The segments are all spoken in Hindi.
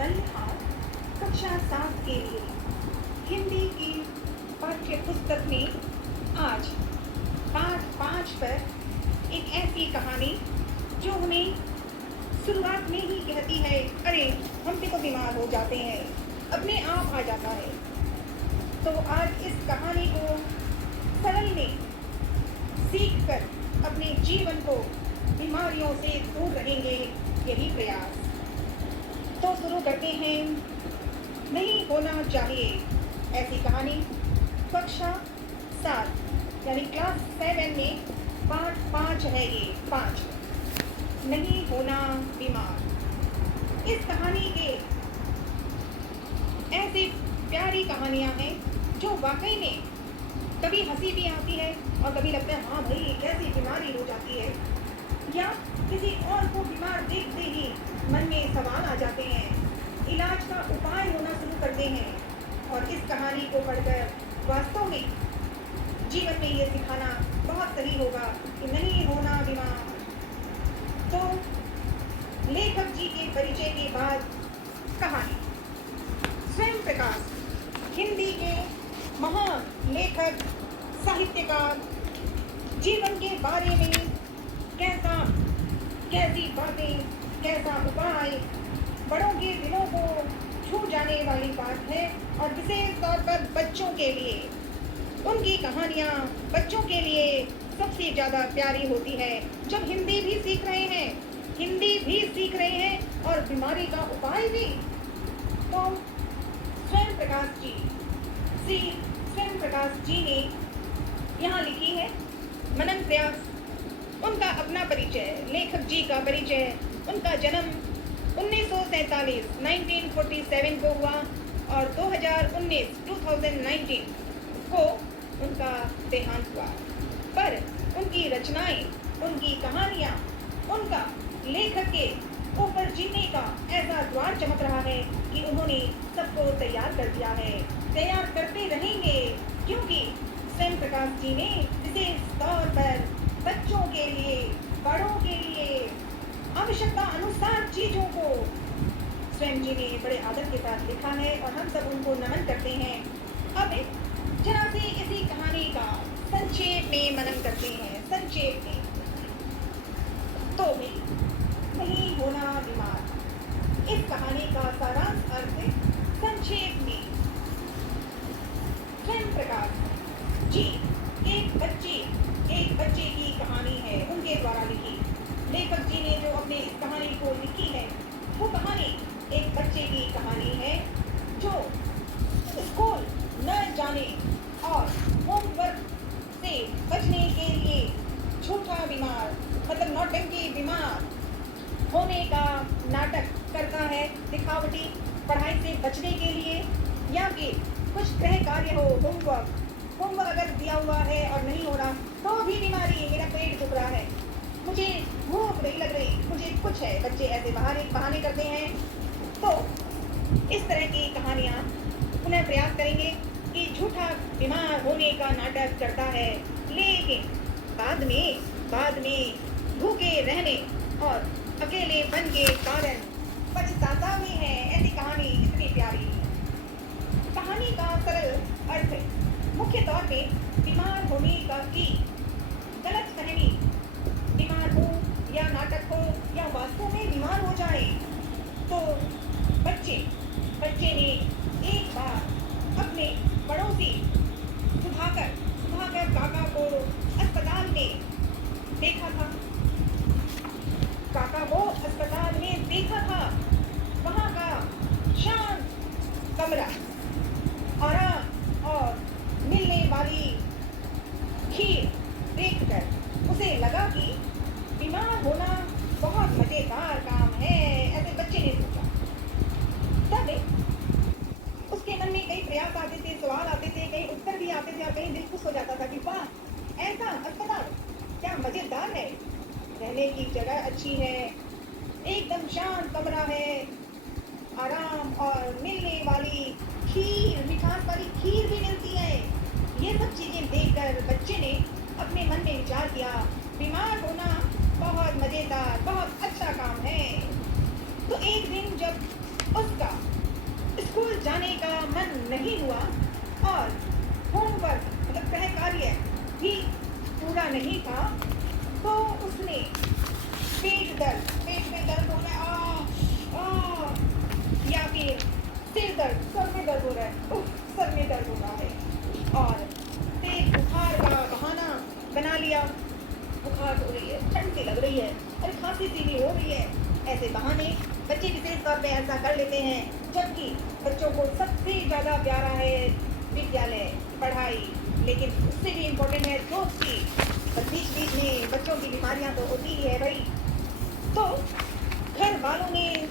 नल्हार कक्षा 7 के लिए हिंदी की पाठ्य पुस्तक में आज पाठ 5 पर एक ऐसी कहानी जो हमें शुरुआत में ही कहती है, अरे हम भी तो बीमार हो जाते हैं, अपने आप आ जाता है। तो आज इस कहानी को सरल में सीख कर अपने जीवन को बीमारियों से दूर रहेंगे, यही प्रयास। तो शुरू करते हैं। नहीं होना चाहिए ऐसी कहानी, कक्षा 7 यानी क्लास 7 में पाठ 5 है। ये 5 नहीं होना बीमार। इस कहानी के ऐसी प्यारी कहानियां हैं जो वाकई में कभी हंसी भी आती है और कभी लगता है हाँ भाई कैसी बीमारी हो जाती है, या किसी और को बीमार देखते ही मन में सवाल आ जाते हैं, इलाज का उपाय होना शुरू करते हैं। और इस कहानी को पढ़कर वास्तव में जीवन में ये सिखाना बहुत सही होगा कि नहीं होना बीमार। तो लेखक जी के परिचय के बाद कहानी। स्वयं प्रकाश हिंदी के महान लेखक, साहित्यकार, जीवन के बारे में कैसी बातें, कैसा उपाय बड़ों के दिलों को छू जाने वाली बात है। और विशेष तौर पर बच्चों के लिए उनकी कहानियाँ बच्चों के लिए सबसे ज़्यादा प्यारी होती है। जब हिंदी भी सीख रहे हैं और बीमारी का उपाय भी। तो स्वयं प्रकाश जी ने यहाँ लिखी है मनन प्रयास। उनका अपना परिचय, लेखक जी का परिचय। उनका जन्म 1947 को हुआ और 2019 को उनका देहांत हुआ। पर उनकी रचनाएं, उनकी कहानियाँ, उनका लेखक के ऊपर जीने का ऐसा द्वार चमक रहा है कि उन्होंने सबको तैयार कर दिया है, तैयार करते रहेंगे, क्योंकि स्वयं प्रकाश जी ने विशेष तौर पर बच्चों के लिए, बड़ों के लिए आवश्यकता अनुसार चीज़ों को स्वयं जी ने बड़े आदर के साथ लिखा है और हम सब उनको नमन करते हैं। अब जरा से इसी कहानी का संक्षेप में मनन करते हैं। संक्षेप में तो भी नहीं होना बीमार। इस कहानी का सारांश अर्थ संक्षेप में स्वयं प्रकाश जी एक बच्चे की कहानी है, उनके द्वारा लिखी। लेखक जी ने जो अपने इस कहानी को लिखी है, वो कहानी एक बच्चे की कहानी है जो स्कूल न जाने और होमवर्क से बचने के लिए झूठा बीमार, मतलब नौटंकी बीमार होने का नाटक करता है, दिखावटी पढ़ाई से बचने के लिए, या फिर कुछ गृह कार्य हो, होमवर्क अगर दिया हुआ है और नहीं हो रहा तो भी बीमारी, मेरा पेट दुख रहा है, मुझे भूख नहीं लग रही, मुझे कुछ है। बच्चे ऐसे बहाने करते हैं। तो इस तरह की कहानियाँ पुनः प्रयास करेंगे कि झूठा बीमार होने का नाटक करता है, लेकिन बाद में भूखे रहने और अकेलेपन के कारण पछताता भी है। ऐसी कहानी इतनी प्यारी। कहानी का सरल अर्थ मुख्य तौर पे बीमार होने का की गलतफहमी, बीमार हो या नाटक हो या वास्तव में बीमार हो जाए। तो बच्चे ने एक बार अपने पड़ोसी सुधाकर काका को अस्पताल में देखा था। वहाँ का शांत कमरा, आराम और मिलने वाली खीर देखकर उसे लगा कि बीमार होना बहुत मजेदार काम है, ऐसे बच्चे ने सोचा। तब उसके मन में कई प्रयास आते थे, सवाल आते थे, कई उत्तर भी आते थे और कहीं दिल खुश हो जाता था कि वाह, ऐसा अस्पताल क्या मजेदार है, रहने की जगह अच्छी है, एकदम शांत कमरा है, आराम और मिलने वाली खीर, मिठास वाली खीर भी मिलती है। ये सब चीजें देखकर बच्चे ने अपने मन में विचार किया, बीमार होना बहुत मजेदार, बहुत अच्छा काम है। तो एक दिन जब उसका स्कूल जाने का मन नहीं हुआ और होमवर्क मतलब गृह कार्य भी पूरा नहीं था, तो उसने पेट में दर्द हो रहा है, या फिर सिर दर्द, सर में दर्द हो रहा है, सर में दर्द हो रहा है और तेज बुखार का बहाना बना लिया। बुखार हो रही है, ठंड सी लग रही है, अरे खांसी सी भी हो रही है। ऐसे बहाने बच्चे विशेष तौर पे ऐसा कर लेते हैं, जबकि बच्चों को सबसे ज़्यादा प्यारा है विद्यालय, पढ़ाई, लेकिन उससे भी इम्पोर्टेंट है दोस्ती। पर बीच बीच में बच्चों की बीमारियां तो होती ही है भाई। तो घर वालों ने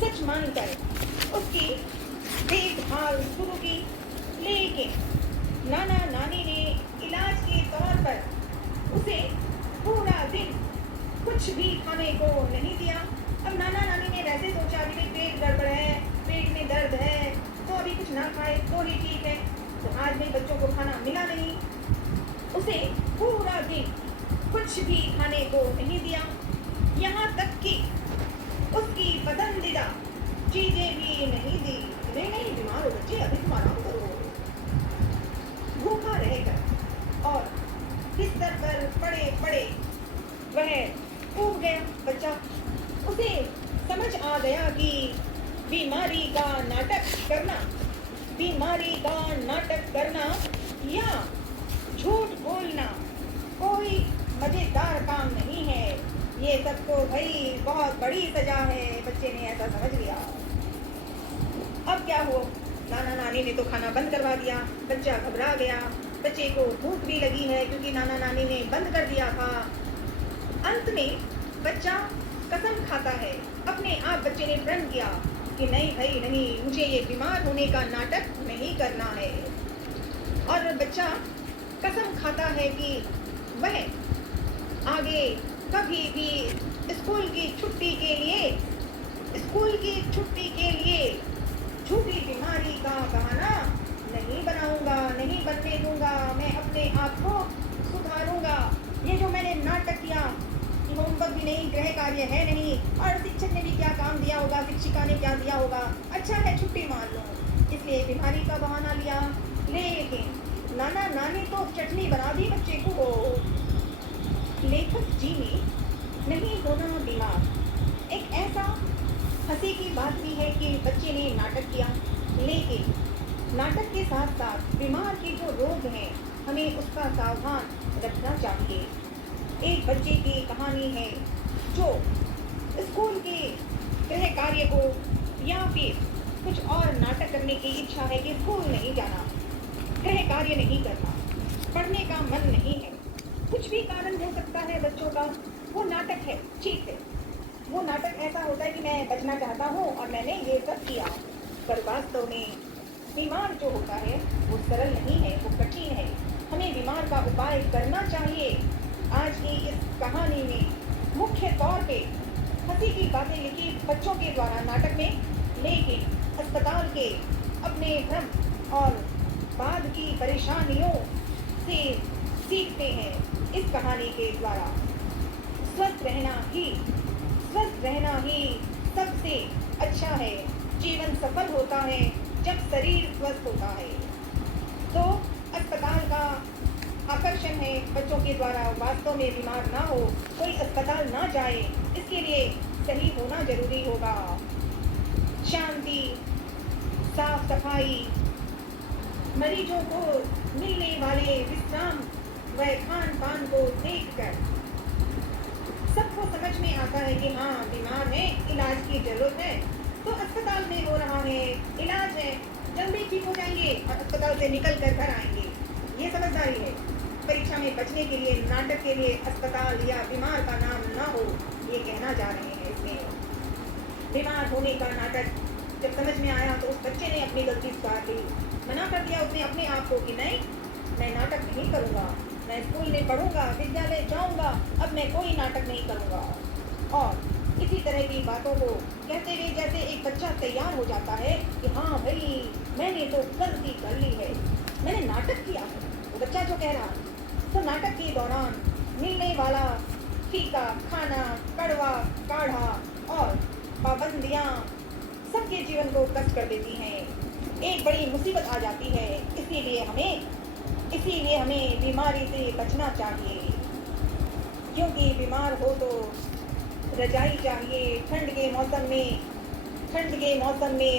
सच मानकर उसकी देखभाल शुरू की, लेकिन नाना नानी ने इलाज के तौर पर उसे पूरा दिन कुछ भी खाने को नहीं दिया। अब नाना नानी ने वैसे सोचा कि पेट गड़बड़ है, पेट में दर्द है, तो अभी कुछ ना खाए तो ही ठीक है। तो आज भी बच्चों को खाना मिला नहीं, उसे पूरा दिन कुछ भी खाने को नहीं दिया। यहाँ तक कि उसकी पसंदीदा चीजें भी नहीं दी। नहीं बीमार हो बच्चे, अभी तुम आराम करो। भूखा रहकर और बिस्तर पर पड़े पड़े वह ऊब गया बच्चा। उसे समझ आ गया कि बीमारी का नाटक करना या झूठ बोलना कोई मजेदार काम नहीं है। ये सब तो भाई बहुत बड़ी सजा है। बच्चे ने ऐसा समझ लिया। अब क्या हुआ, नाना नानी ने तो खाना बंद करवा दिया। बच्चा घबरा गया, बच्चे को भूख भी लगी है क्योंकि नाना नानी ने बंद कर दिया था। अंत में बच्चा कसम खाता है, अपने आप बच्चे ने प्रण किया कि नहीं भाई नहीं, मुझे ये बीमार होने का नाटक नहीं करना है। और बच्चा कसम खाता है कि वह आगे कभी भी स्कूल की छुट्टी के लिए झूठी बीमारी का बहाना नहीं बनाऊंगा, नहीं बनने दूंगा। मैं अपने आप को सुधारूंगा। ये जो मैंने नाटक किया कि होमवर्क भी नहीं, गृह कार्य है नहीं, और शिक्षक ने भी क्या काम दिया होगा, शिक्षिका ने क्या दिया होगा, अच्छा है छुट्टी मान लो, इसलिए बीमारी का बहाना लिया। लेकिन नाना नानी तो चटनी बना दी बच्चे को। लेखक जी ने नहीं होना बीमार एक ऐसा हंसी की बात भी है कि बच्चे ने नाटक किया, लेकिन नाटक के साथ साथ बीमार के जो रोग हैं हमें उसका सावधान रखना चाहिए। एक बच्चे की कहानी है जो स्कूल के गृह कार्य को या फिर कुछ और नाटक करने की इच्छा है कि स्कूल नहीं जाना, गृह कार्य नहीं करना, पढ़ने का मन नहीं है, कुछ भी कारण हो सकता है बच्चों का। वो नाटक है, ठीक है, वो नाटक ऐसा होता है कि मैं बचना चाहता हूँ और मैंने ये सब किया। पर वास्तव में बीमार जो होता है वो सरल नहीं है, वो कठिन है। हमें बीमार का उपाय करना चाहिए। आज की इस कहानी में मुख्य तौर पे हंसी की बातें लिखी बच्चों के द्वारा नाटक में, लेकिन अस्पताल के अपने भ्रम और बाद की परेशानियों से सीखते हैं इस कहानी के द्वारा। स्वस्थ रहना ही सबसे अच्छा है। जीवन सफल होता है जब शरीर स्वस्थ होता है। तो अस्पताल का आकर्षण है बच्चों के द्वारा वास्तव में बीमार ना हो, कोई अस्पताल ना जाए, इसके लिए सही होना जरूरी होगा। शांति, साफ सफाई, मरीजों को मिलने वाले विश्राम व खान पान को देखकर सबको समझ में आता है कि हाँ बीमार है, इलाज की जरूरत है, तो अस्पताल में हो रहा है, इलाज है, जल्दी ठीक हो जाएंगे और अस्पताल से निकल कर घर आएंगे। ये समझदारी है। परीक्षा में बचने के लिए, नाटक के लिए अस्पताल या बीमार का नाम ना हो, ये कहना जा रहे हैं। इसमें बीमार होने का नाटक जब समझ में आया तो उस बच्चे ने अपनी गलती स्वीकार की, मना कर दिया उसने अपने आप को कि नहीं, मैं नाटक नहीं करूँगा, मैं स्कूल में पढ़ूंगा, विद्यालय जाऊंगा, अब मैं कोई नाटक नहीं करूंगा। और इसी तरह की बातों को कहते हुए जैसे एक बच्चा तैयार हो जाता है कि हाँ भाई मैंने तो गलती कर ली है, मैंने नाटक किया है, वो बच्चा जो कह रहा। तो नाटक के दौरान मिलने वाला फीका खाना, कड़वा काढ़ा और पाबंदियाँ सबके जीवन को कष्ट कर देती हैं। एक बड़ी मुसीबत आ जाती है, इसीलिए हमें बीमारी से बचना चाहिए। क्योंकि बीमार हो तो रजाई चाहिए। ठंड के मौसम में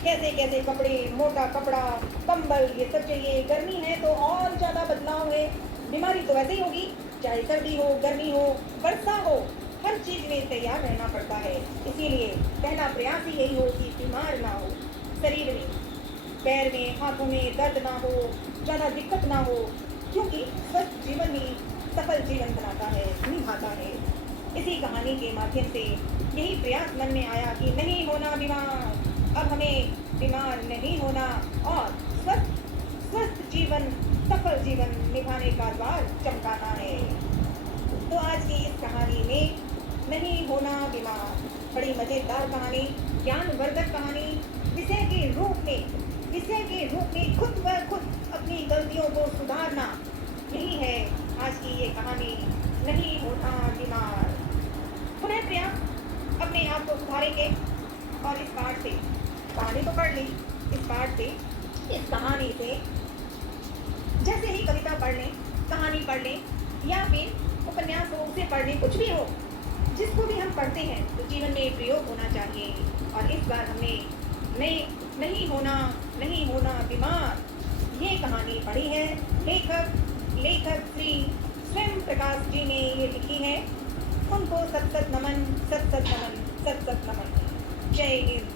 कैसे कपड़े, मोटा कपड़ा, कंबल ये सब चाहिए। गर्मी है तो और ज़्यादा बदलाव है। बीमारी तो वैसे ही होगी, चाहे सर्दी हो, गर्मी हो, वर्षा हो, हर चीज़ में तैयार रहना पड़ता है। इसीलिए पहला प्रयास ही यही हो कि बीमार ना हो। शरीर में, पैर में, हाथों में दर्द ना हो, ज़्यादा दिक्कत ना हो। क्योंकि स्वस्थ जीवन ही सफल जीवन बनाता है, निभाता है। इसी कहानी के माध्यम से यही प्रयास मन में आया कि नहीं होना बीमार, अब हमें बीमार नहीं होना और स्वस्थ जीवन, सफल जीवन निभाने का द्वार चमकाना है। तो आज की इस कहानी में नहीं होना बीमार, बड़ी मज़ेदार कहानी, ज्ञानवर्धक कहानी, विषय के रूप में खुद ब खुद अपनी गलतियों को सुधारना, यही है आज की ये कहानी, नहीं होना बीमार। पुनः प्रयास अपने आप को सुधारेंगे और इस पाठ से, कहानी तो पढ़ ली, इस पाठ से, इस कहानी से जैसे ही कविता पढ़ लें, कहानी पढ़ लें या फिर उपन्यास हो उसे पढ़ लें, कुछ भी हो, जिसको भी हम पढ़ते हैं तो जीवन में प्रयोग होना चाहिए। और इस बार हमने नहीं होना बीमार ये कहानी पढ़ी है। लेखक श्री स्वयं प्रकाश जी ने ये लिखी है। उनको सत सत नमन। जय हिंद।